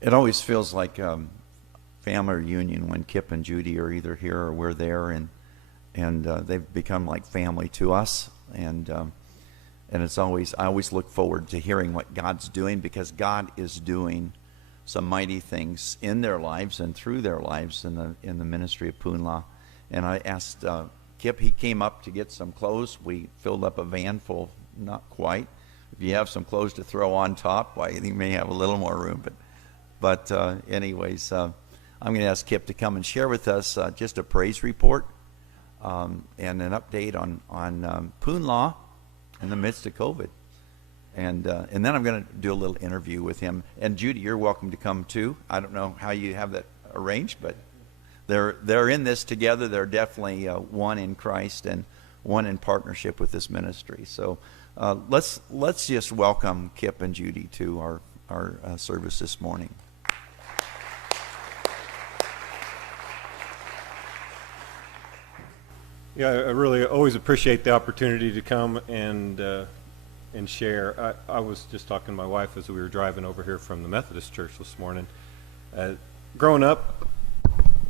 It always feels like family reunion when Kip and Judy are either here or we're there, and they've become like family to us. And it's always, I always look forward to hearing what God's doing, because God is doing some mighty things in their lives and through their lives in the ministry of Punla. And I asked Kip, he came up to get some clothes. We filled up a van full, not quite. If you have some clothes to throw on top, why, you may have a little more room. But anyways, I'm going to ask Kip to come and share with us just a praise report and an update on Punla in the midst of COVID. And then I'm going to do a little interview with him. And Judy, you're welcome to come too. I don't know how you have that arranged, but they're in this together. They're definitely one in Christ and one in partnership with this ministry. So let's just welcome Kip and Judy to our service this morning. Yeah, I really always appreciate the opportunity to come and share. I was just talking to my wife as we were driving over here from the Methodist church this morning. Growing up,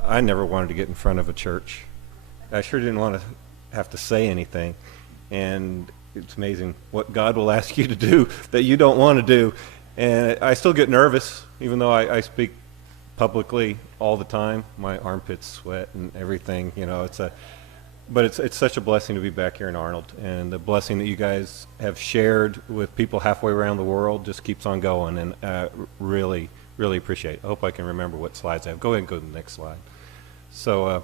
I never wanted to get in front of a church. I sure didn't want to have to say anything. And it's amazing what God will ask you to do that you don't want to do. And I still get nervous, even though I speak publicly all the time. My armpits sweat and everything, you know. But it's such a blessing to be back here in Arnold, and the blessing that you guys have shared with people halfway around the world just keeps on going, and really, really appreciate it. I hope I can remember what slides I have. Go ahead and go to the next slide. So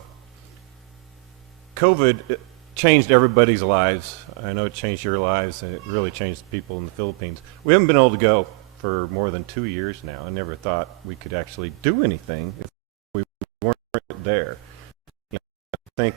COVID changed everybody's lives. I know it changed your lives, and it really changed the people in the Philippines. We haven't been able to go for more than 2 years now. I never thought we could actually do anything if we weren't there. You know, I think,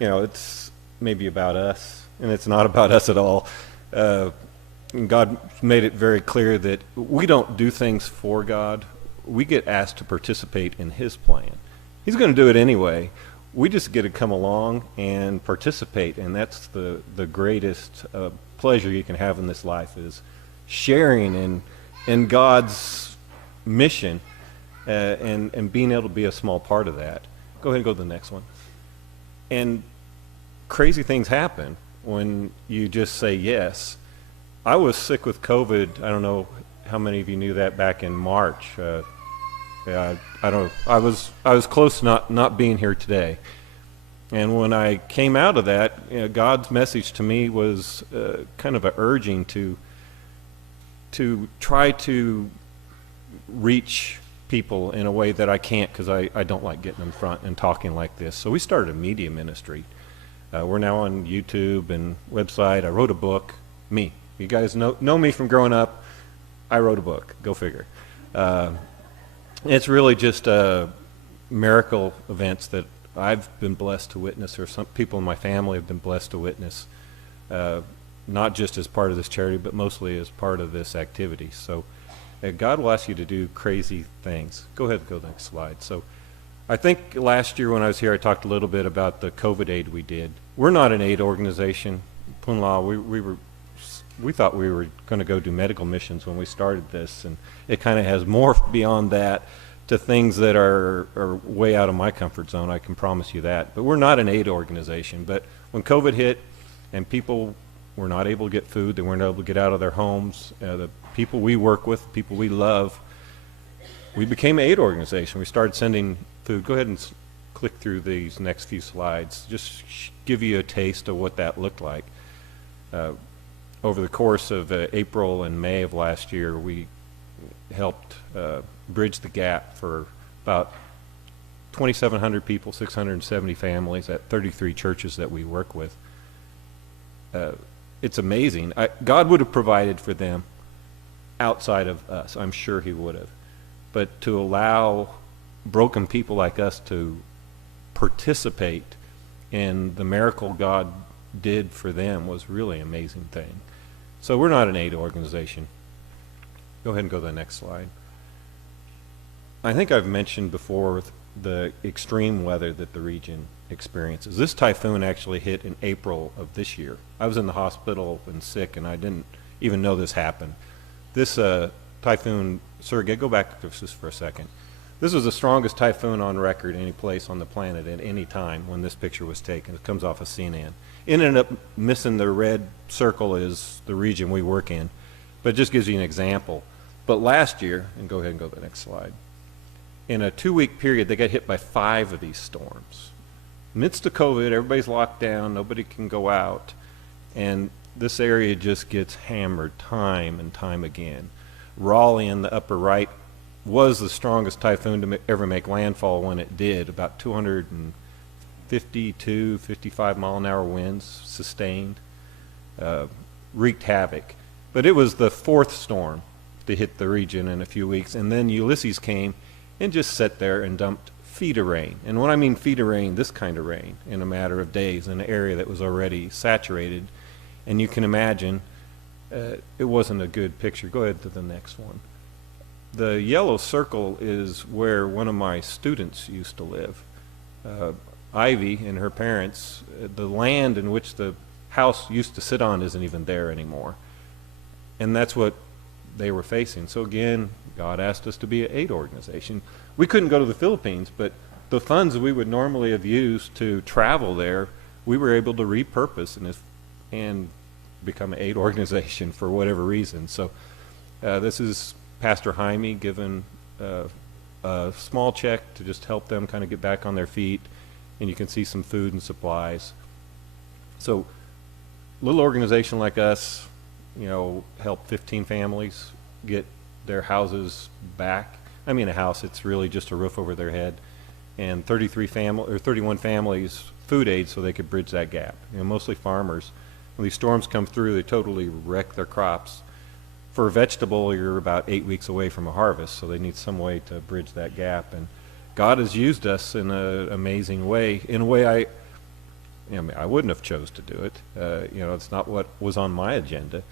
you know, it's maybe about us, and it's not about us at all. God made it very clear that we don't do things for God. We get asked to participate in His plan. He's going to do it anyway. We just get to come along and participate, and that's the greatest pleasure you can have in this life, is sharing in God's mission and being able to be a small part of that. Go ahead and go to the next one. And crazy things happen when you just say yes. I was sick with COVID. I don't know how many of you knew that back in March. I was close to not being here today. And when I came out of that, you know, God's message to me was kind of a urging to try to reach people in a way that I can't, because I don't like getting in front and talking like this. So we started a media ministry. We're now on YouTube and website. I wrote a book. Me. You guys know me from growing up. I wrote a book. Go figure. It's really just miracle events that I've been blessed to witness, or some people in my family have been blessed to witness, not just as part of this charity, but mostly as part of this activity. So God will ask you to do crazy things. Go ahead and go to the next slide. So I think last year when I was here, I talked a little bit about the COVID aid we did. We're not an aid organization. Punla, we thought we were going to go do medical missions when we started this, and it kind of has morphed beyond that to things that are way out of my comfort zone, I can promise you that. But we're not an aid organization. But when COVID hit and people were not able to get food, they weren't able to get out of their homes, the people we work with, people we love, we became an aid organization. We started sending food. Go ahead and click through these next few slides. Just give you a taste of what that looked like. Over the course of April and May of last year, we helped bridge the gap for about 2,700 people, 670 families at 33 churches that we work with. It's amazing. God would have provided for them outside of us. I'm sure He would have. But to allow broken people like us to participate in the miracle God did for them was really an amazing thing. So we're not an aid organization. Go ahead and go to the next slide. I think I've mentioned before the extreme weather that the region experiences. This typhoon actually hit in April of this year. I was in the hospital and sick, and I didn't even know this happened. This typhoon, Sergei, go back just for a second. This was the strongest typhoon on record any place on the planet at any time when this picture was taken. It comes off of CNN. It ended up missing the red circle is the region we work in, but it just gives you an example. But last year, and go ahead and go to the next slide, in a 2-week period, they got hit by 5 of these storms. Midst of COVID, everybody's locked down, nobody can go out, and this area just gets hammered time and time again. Raleigh in the upper right was the strongest typhoon to ever make landfall when it did, about 252, 55 mile an hour winds sustained, wreaked havoc. But it was the 4th storm to hit the region in a few weeks, and then Ulysses came and just sat there and dumped feet of rain. And when I mean feet of rain, this kind of rain in a matter of days in an area that was already saturated. And you can imagine it wasn't a good picture. Go ahead to the next one. The yellow circle is where one of my students used to live. Ivy and her parents, the land in which the house used to sit on isn't even there anymore. And that's what they were facing. So again, God asked us to be an aid organization. We couldn't go to the Philippines, but the funds we would normally have used to travel there, we were able to repurpose and become an aid organization for whatever reason. So this is Pastor Jaime given a small check to just help them kind of get back on their feet, and you can see some food and supplies. So a little organization like us, help 15 families get their houses back. I mean, a house, it's really just a roof over their head, and 31 families food aid so they could bridge that gap. Mostly farmers. When these storms come through, they totally wreck their crops. For a vegetable, you're about 8 weeks away from a harvest, so they need some way to bridge that gap. And God has used us in an amazing way, in a way I wouldn't have chose to do it. It's not what was on my agenda.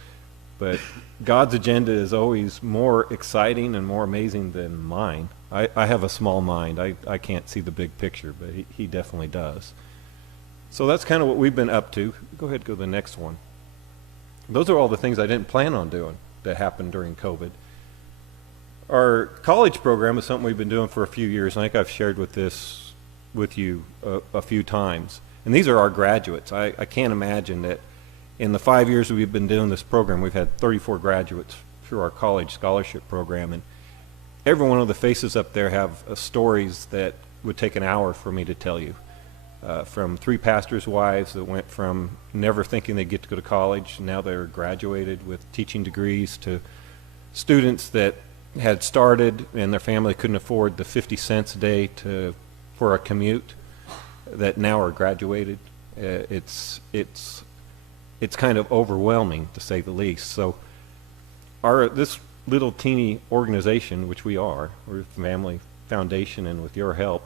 But God's agenda is always more exciting and more amazing than mine. I have a small mind. I can't see the big picture, but he definitely does. So that's kind of what we've been up to. Go ahead and go to the next one. Those are all the things I didn't plan on doing that happened during COVID. Our college program is something we've been doing for a few years. I think I've shared with you a few times. And these are our graduates. I can't imagine that in the 5 years we've been doing this program, we've had 34 graduates through our college scholarship program. And every one of the faces up there have stories that would take an hour for me to tell you. From 3 pastors' wives that went from never thinking they'd get to go to college, now they're graduated with teaching degrees, to students that had started and their family couldn't afford the 50 cents a day for a commute, that now are graduated. It's kind of overwhelming, to say the least. So this little teeny organization, which we are, we're a family foundation, and with your help,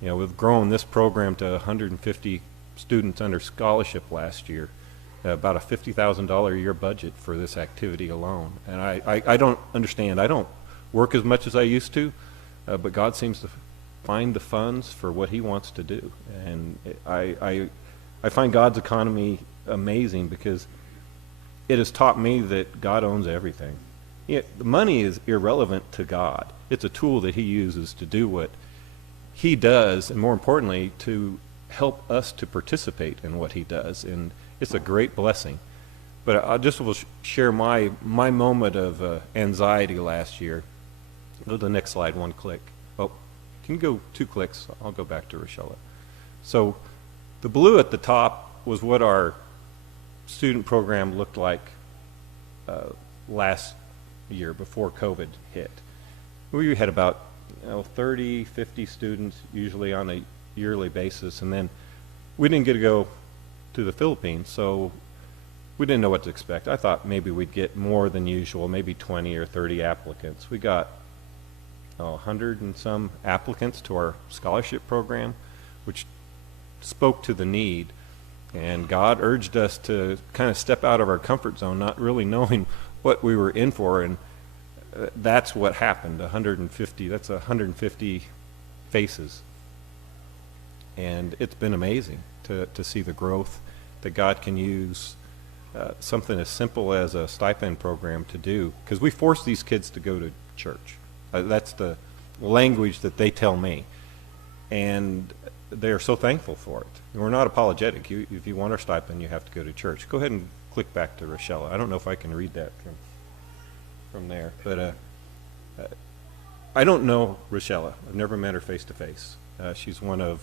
we've grown this program to 150 students under scholarship last year, about a $50,000 a year budget for this activity alone. And I don't understand. I don't work as much as I used to, but God seems to find the funds for what he wants to do. And I find God's economy amazing, because it has taught me that God owns everything. The money is irrelevant to God. It's a tool that he uses to do what he does, and more importantly, to help us to participate in what he does. And it's a great blessing. But I just will share my moment of anxiety last year. Go to the next slide, 1 click. Oh, can you go 2 clicks? I'll go back to Rochella. So the blue at the top was what our student program looked like last year before COVID hit. We had about 30, 50 students usually on a yearly basis, and then we didn't get to go to the Philippines, so we didn't know what to expect. I thought maybe we'd get more than usual, maybe 20 or 30 applicants. We got 100 and some applicants to our scholarship program, which spoke to the need. And God urged us to kind of step out of our comfort zone, not really knowing what we were in for. And that's what happened. 150, that's 150 faces And it's been amazing to see the growth that God can use something as simple as a stipend program to do, because we force these kids to go to church. That's the language that they tell me, and they're so thankful for it. And we're not apologetic. If you want our stipend, you have to go to church. Go ahead and click back to Rochelle. I don't know if I can read that from there, but I don't know Rochelle. I've never met her face to face. She's one of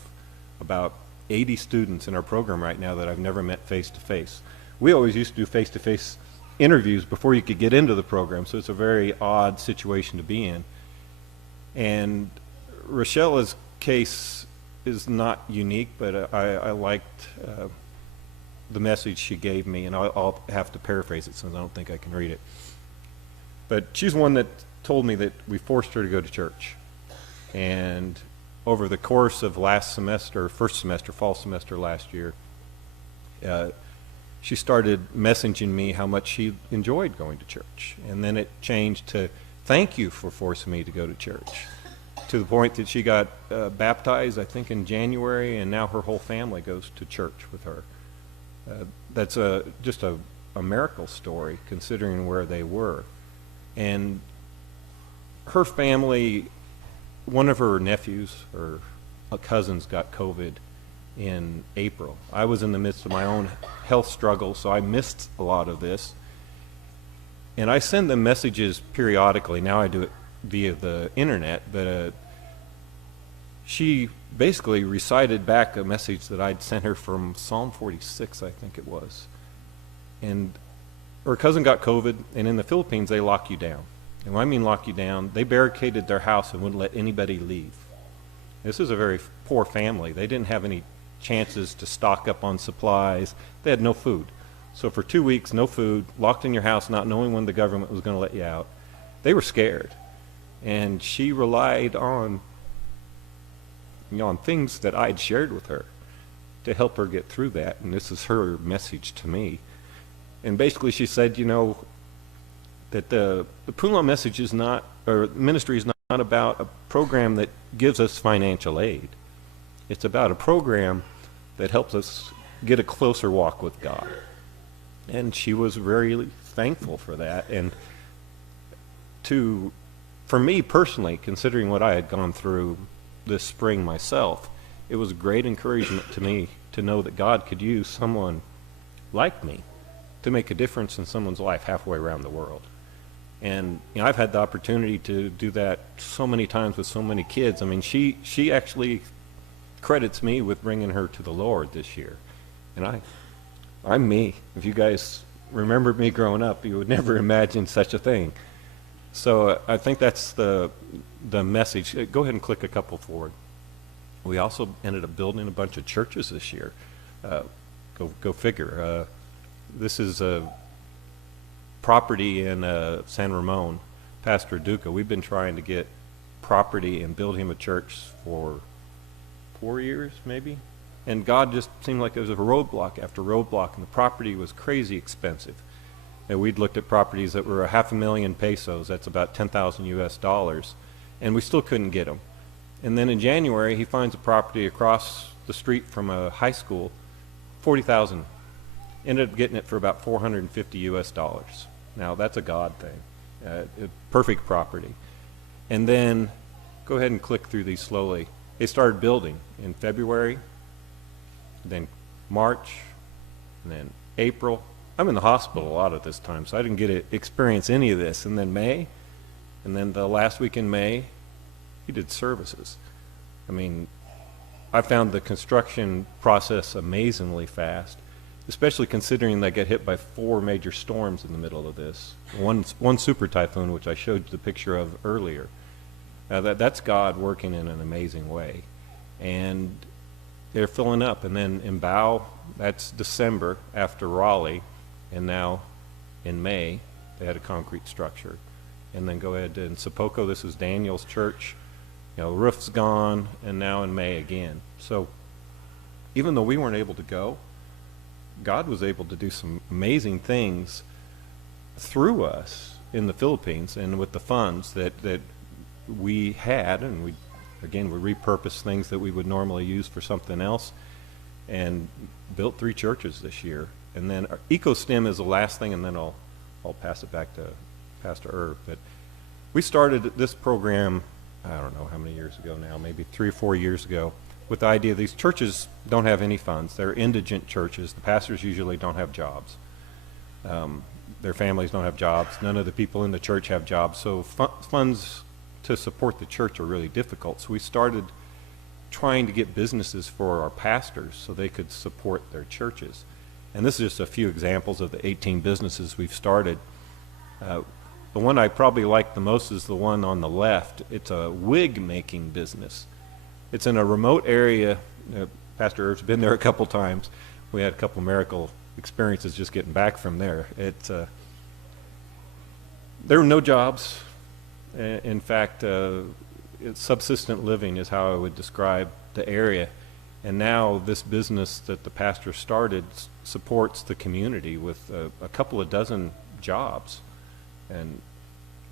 about 80 students in our program right now that I've never met face to face. We always used to do face to face interviews before you could get into the program, so it's a very odd situation to be in. And Rochelle's case is not unique, but I liked the message she gave me, and I'll have to paraphrase it since I don't think I can read it. But she's one that told me that we forced her to go to church. And over the course of last semester, first semester, fall semester last year, she started messaging me how much she enjoyed going to church. And then it changed to, thank you for forcing me to go to church, to the point that she got baptized, I think, in January, and now her whole family goes to church with her. That's just a miracle story, considering where they were. And her family, one of her nephews or cousins got COVID in April. I was in the midst of my own health struggle, so I missed a lot of this. And I send them messages periodically. Now I do it via the internet, but she basically recited back a message that I'd sent her from Psalm 46, I think it was. And her cousin got COVID, and in the Philippines they lock you down. And when I mean lock you down, they barricaded their house and wouldn't let anybody leave. This is a very poor family. They didn't have any chances to stock up on supplies. They had no food. So for 2 weeks, no food, locked in your house, not knowing when the government was going to let you out. They were scared. And she relied on, on things that I'd shared with her to help her get through that. And this is her message to me. And basically she said, that the Punla message is not, or ministry is not about a program that gives us financial aid. It's about a program that helps us get a closer walk with God. And she was very thankful for that. And for me personally, considering what I had gone through this spring myself, it was great encouragement to me to know that God could use someone like me to make a difference in someone's life halfway around the world. And I've had the opportunity to do that so many times with so many kids. I mean, she actually credits me with bringing her to the Lord this year. And I'm me. If you guys remembered me growing up, you would never imagine such a thing. So I think that's the message. Go ahead and click a couple forward. We also ended up building a bunch of churches this year. Go figure. This is a property in San Ramon, Pastor Duca. We've been trying to get property and build him a church for 4 years, maybe. And God just seemed like it was a roadblock after roadblock, and the property was crazy expensive. And we'd looked at properties that were 500,000 pesos, that's about 10,000 US dollars, and we still couldn't get them. And then in January, he finds a property across the street from a high school, 40,000. Ended up getting it for about 450 US dollars. Now, that's a God thing. Perfect property. And then, go ahead and click through these slowly. They started building in February, then March, and then April. I'm in the hospital a lot at this time, so I didn't get to experience any of this. And then May, and then the last week in May, he did services. I mean, I found the construction process amazingly fast, especially considering they get hit by 4 major storms in the middle of this. One super typhoon, which I showed you the picture of earlier. That's God working in an amazing way. And they're filling up. And then in Bao, that's December after Raleigh, and now in May, they had a concrete structure. And then go ahead in Sapoko, this is Daniel's church. Roof's gone, and now in May again. So even though we weren't able to go, God was able to do some amazing things through us in the Philippines and with the funds that we had, and we again, we repurposed things that we would normally use for something else and built 3 churches this year. And then our EcoSTEM is the last thing, and then I'll pass it back to Pastor Irv. But we started this program, I don't know how many years ago now, maybe 3 or 4 years ago, with the idea these churches don't have any funds. They're indigent churches. The pastors usually don't have jobs. Their families don't have jobs. None of the people in the church have jobs. So funds to support the church are really difficult. So we started trying to get businesses for our pastors so they could support their churches. And this is just a few examples of the 18 businesses we've started. The one I probably like the most is the one on the left. It's a wig making business. It's in a remote area. Pastor Irv's been there a couple times. We had a couple miracle experiences just getting back from there. There were no jobs. In fact, it's subsistent living is how I would describe the area. And now this business that the pastor started supports the community with a couple of dozen jobs. And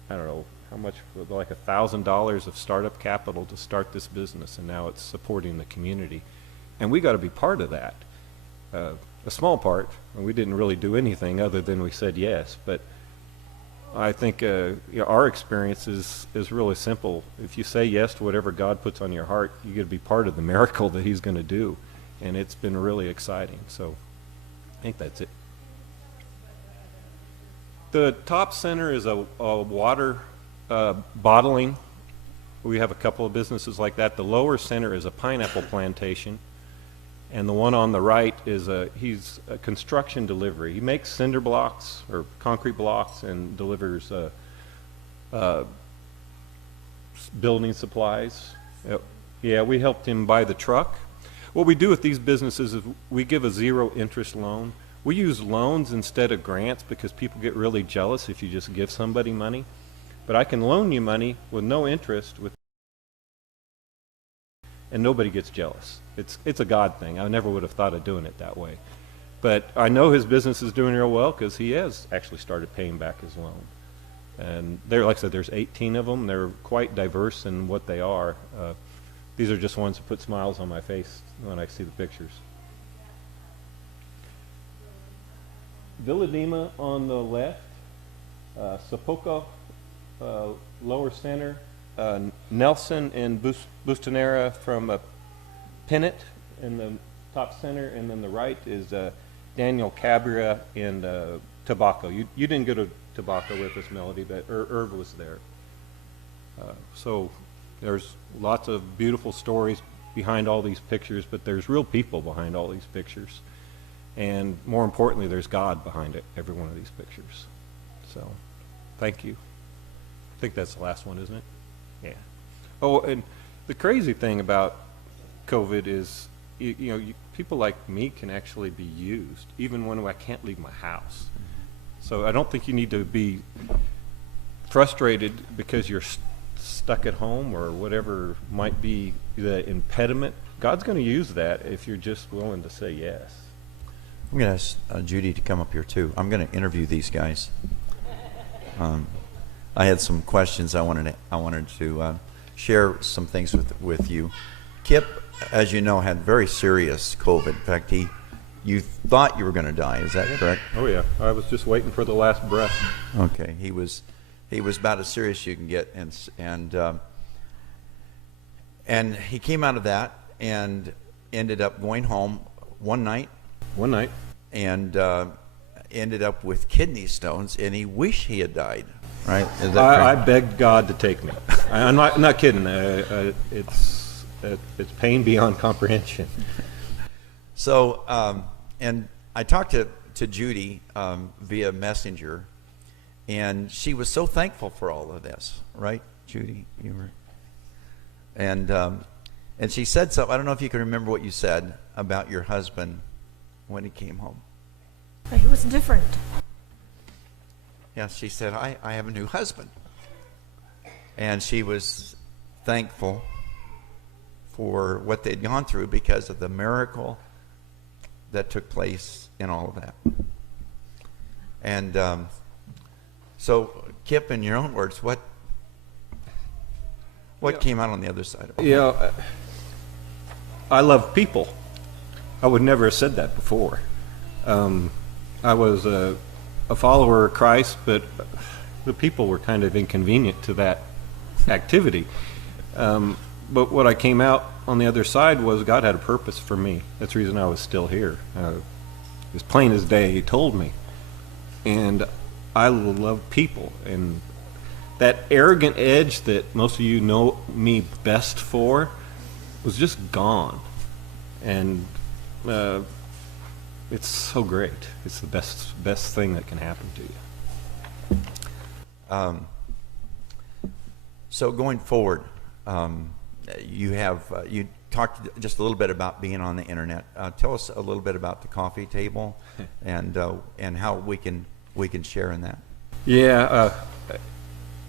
I don't know how much, like $1,000 of startup capital to start this business, and now it's supporting the community. And we got to be part of that. A small part, and we didn't really do anything other than we said yes, but I think our experience is really simple. If you say yes to whatever God puts on your heart, you get to be part of the miracle that He's going to do, and it's been really exciting. So I think that's it. The top center is a water bottling. We have a couple of businesses like that. The lower center is a pineapple plantation. And the one on the right is he's a construction delivery. He makes cinder blocks or concrete blocks and delivers building supplies. Yeah, we helped him buy the truck. What we do with these businesses is we give a 0 interest loan. We use loans instead of grants because people get really jealous if you just give somebody money. But I can loan you money with no interest and nobody gets jealous. It's a God thing. I never would have thought of doing it that way. But I know his business is doing real well because he has actually started paying back his loan. And there, like I said, there's 18 of them. They're quite diverse in what they are. These are just ones that put smiles on my face when I see the pictures. Villadima on the left, Sopoca lower center, Nelson and Bustanera from Pennant in the top center, and then the right is Daniel Cabrera in Tobacco. You didn't go to Tobacco with us, Melody, but Irv was there. So there's lots of beautiful stories behind all these pictures, but there's real people behind all these pictures. And more importantly, there's God behind it, every one of these pictures. So thank you. I think that's the last one, isn't it? Yeah. Oh, and the crazy thing about COVID is, people like me can actually be used, even when I can't leave my house. So I don't think you need to be frustrated because you're stuck at home or whatever might be the impediment. God's going to use that if you're just willing to say yes. I'm going to ask Judy to come up here too. I'm going to interview these guys. I had some questions I wanted to share some things with you. Kip, as you know, had very serious COVID. In fact, you thought you were going to die. Is that correct? Oh yeah, I was just waiting for the last breath. Okay, he was about as serious as you can get, and he came out of that and ended up going home one night. And ended up with kidney stones, and he wished he had died. Right? Is that I begged God to take me. I'm not kidding. It's pain beyond comprehension. So, and I talked to Judy via Messenger, and she was so thankful for all of this. Right, Judy? You were. And she said something. I don't know if you can remember what you said about your husband when he came home. He was different. Yeah, she said, I have a new husband. And she was thankful for what they'd gone through because of the miracle that took place in all of that. And so, Kip, in your own words, what What came out on the other side of it? Yeah, I love people. I would never have said that before. I was a follower of Christ, but the people were kind of inconvenient to that activity. But what I came out on the other side was God had a purpose for me. That's the reason I was still here. As plain as day, He told me. And I love people. And that arrogant edge that most of you know me best for was just gone. And it's so great. It's the best thing that can happen to you. So going forward, you talked just a little bit about being on the internet. Tell us a little bit about the coffee table and how we can share in that. Yeah,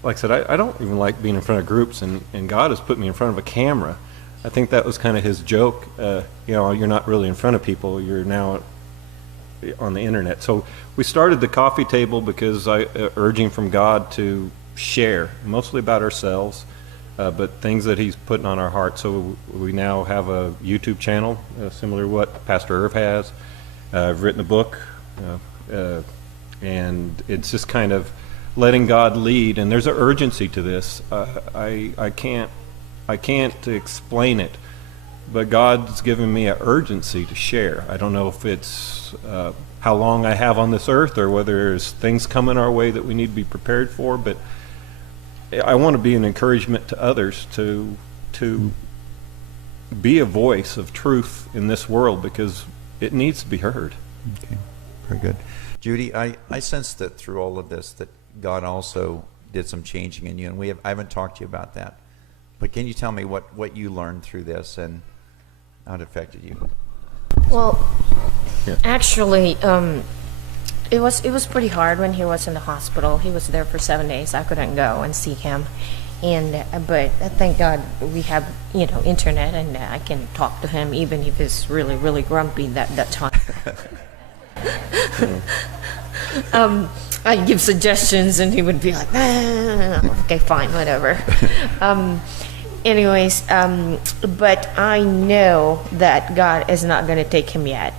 like I said, I don't even like being in front of groups, and God has put me in front of a camera. I think that was kind of His joke. You're not really in front of people. You're now on the internet. So we started the coffee table because urging from God to share, mostly about ourselves, but things that He's putting on our heart. So we now have a YouTube channel, similar to what Pastor Irv has. I've written a book, and it's just kind of letting God lead. And there's an urgency to this. I can't explain it, but God's given me an urgency to share. I don't know if it's how long I have on this earth or whether there's things coming our way that we need to be prepared for, but I want to be an encouragement to others to be a voice of truth in this world because it needs to be heard. Okay, very good. Judy, I sense that through all of this that God also did some changing in you, and I haven't talked to you about that. But can you tell me what you learned through this and how it affected you? Well, Yeah. actually, it was pretty hard when he was in the hospital. He was there for 7 days. I couldn't go and see him, but thank God we have internet, and I can talk to him even if he's really really grumpy that time. I'd give suggestions, and he would be like, okay, fine, whatever. But I know that God is not going to take him yet.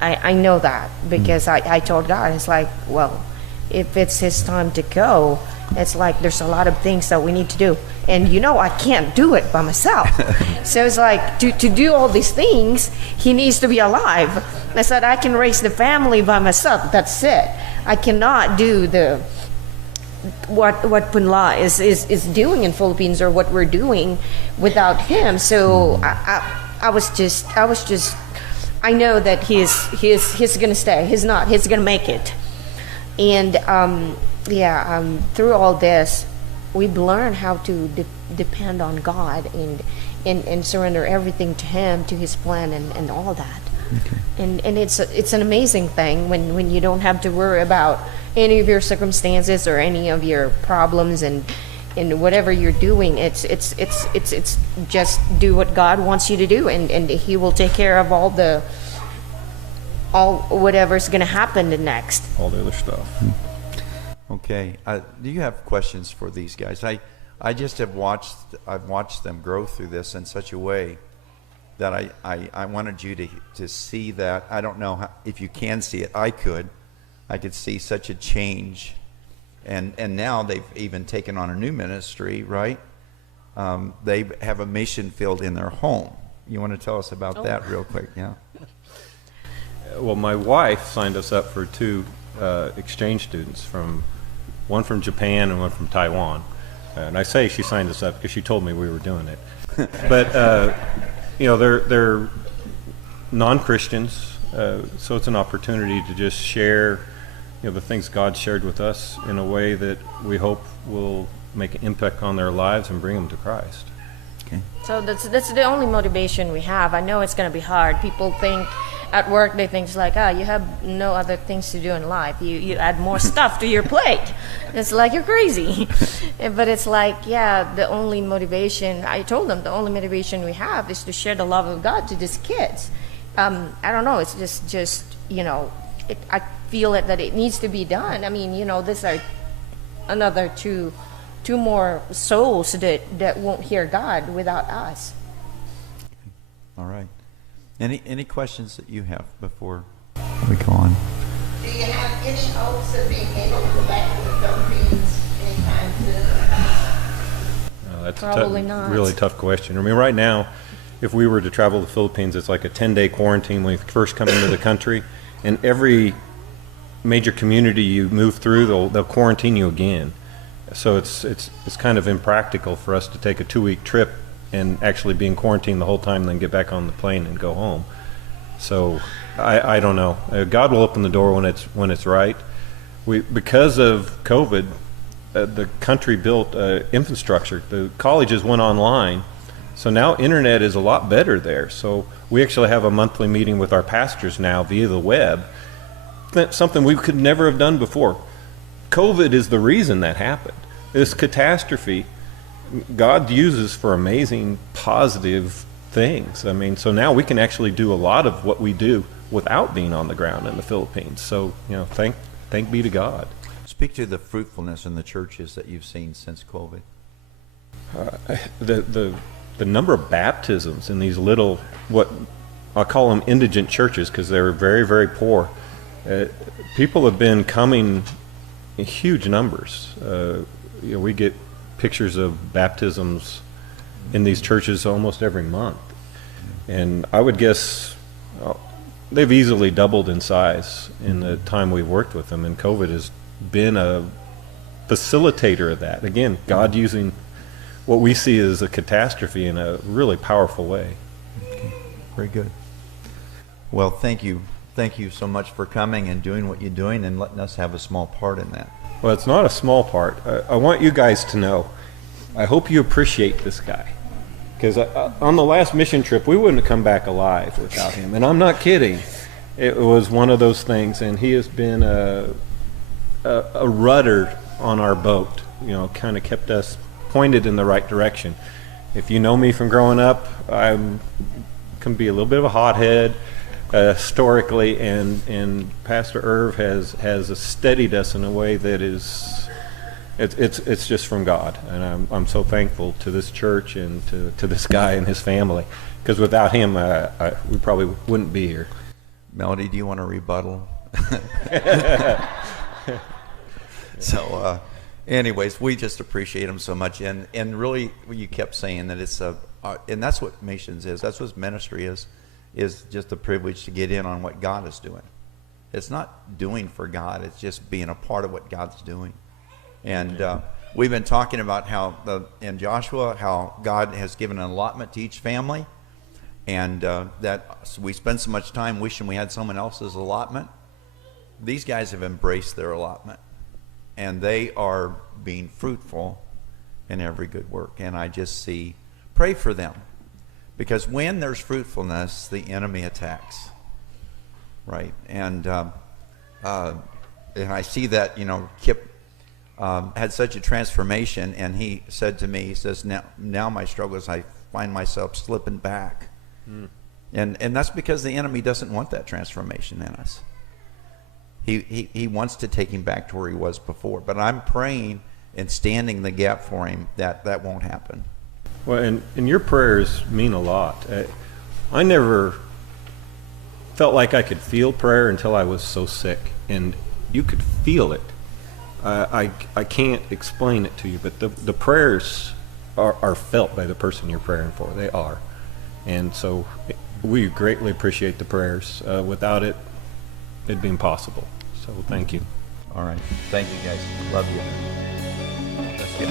I know that because I told God, it's like, well, if it's his time to go, it's like there's a lot of things that we need to do. And I can't do it by myself. So it's like, to do all these things, he needs to be alive. I said, I can raise the family by myself. That's it. I cannot do what Punla is doing in Philippines or what we're doing without him. So I was just I know that he's gonna stay. He's gonna make it. And through all this, we've learned how to depend on God and surrender everything to Him, to His plan, and all that. Okay. And it's an amazing thing when you don't have to worry about any of your circumstances or any of your problems and whatever you're doing. It's just do what God wants you to do, and He will take care of all whatever's going to happen next. All the other stuff. Okay. Do you have questions for these guys? I just have watched them grow through this in such a way that I wanted you to see that. I don't know if you can see it. I could see such a change, and now they've even taken on a new ministry, right? They have a mission field in their home. You want to tell us about that real quick? Yeah. Well, my wife signed us up for two exchange students, one from Japan and one from Taiwan. And I say she signed us up because she told me we were doing it. But they're non-Christians, so it's an opportunity to just share the things God shared with us in a way that we hope will make an impact on their lives and bring them to Christ. Okay. So that's the only motivation we have. I know it's going to be hard. People think at work, they think it's like, you have no other things to do in life. You add more stuff to your plate. It's like, you're crazy. But it's like, the only motivation, I told them, the only motivation we have is to share the love of God to these kids. I don't know, it's just I feel that it needs to be done. I mean, this are another two two more souls that won't hear God without us. All right. Any questions that you have before we go on? Do you have any hopes of being able to go back to the Philippines anytime soon? That's Probably a not. really tough question. I mean, right now, if we were to travel to the Philippines, it's like a 10-day quarantine when you first come into the country, and every major community you move through, they'll quarantine you again. So it's kind of impractical for us to take a 2-week trip and actually be in quarantine the whole time, and then get back on the plane and go home. So I don't know. God will open the door when it's right. Because of COVID, the country built infrastructure. The colleges went online, so now internet is a lot better there. So we actually have a monthly meeting with our pastors now via the web. That's something we could never have done before. COVID is the reason that happened. This catastrophe, God uses for amazing, positive things. I mean, so now we can actually do a lot of what we do without being on the ground in the Philippines. So, thank be to God. Speak to the fruitfulness in the churches that you've seen since COVID. The number of baptisms in these little, what I call them indigent churches, because they're very, very poor. People have been coming in huge numbers. We get pictures of baptisms in these churches almost every month. And I would guess they've easily doubled in size in the time we've worked with them, and COVID has been a facilitator of that. Again, God using what we see as a catastrophe in a really powerful way. Okay. Very good. Well, thank you. Thank you so much for coming and doing what you're doing and letting us have a small part in that. Well, it's not a small part. I want you guys to know, I hope you appreciate this guy. Because on the last mission trip, we wouldn't have come back alive without him. And I'm not kidding. It was one of those things, and he has been a rudder on our boat, kind of kept us pointed in the right direction. If you know me from growing up, I can be a little bit of a hothead historically, and Pastor Irv has steadied us in a way that is, it's just from God, and I'm so thankful to this church and to this guy and his family, because without him, we probably wouldn't be here. Melody, do you want to rebuttal? So, anyways, we just appreciate him so much, and really, you kept saying that it's and that's what missions is. That's what ministry is just a privilege to get in on what God is doing. It's not doing for God; it's just being a part of what God's doing. And we've been talking about how in Joshua, how God has given an allotment to each family, and that we spend so much time wishing we had someone else's allotment. These guys have embraced their allotment, and they are being fruitful in every good work. And I just pray for them, because when there's fruitfulness, the enemy attacks, right? And I see that, Kip had such a transformation, and he said to me, he says, now my struggle is I find myself slipping back. And that's because the enemy doesn't want that transformation in us. He wants to take him back to where he was before. But I'm praying and standing the gap for him that won't happen. Well, and your prayers mean a lot. I never felt like I could feel prayer until I was so sick, and you could feel it. I can't explain it to you, but the prayers are felt by the person you're praying for. They are. And so we greatly appreciate the prayers. Without it, it'd be impossible. So thank you. All right. Thank you, guys. Love you. Let's get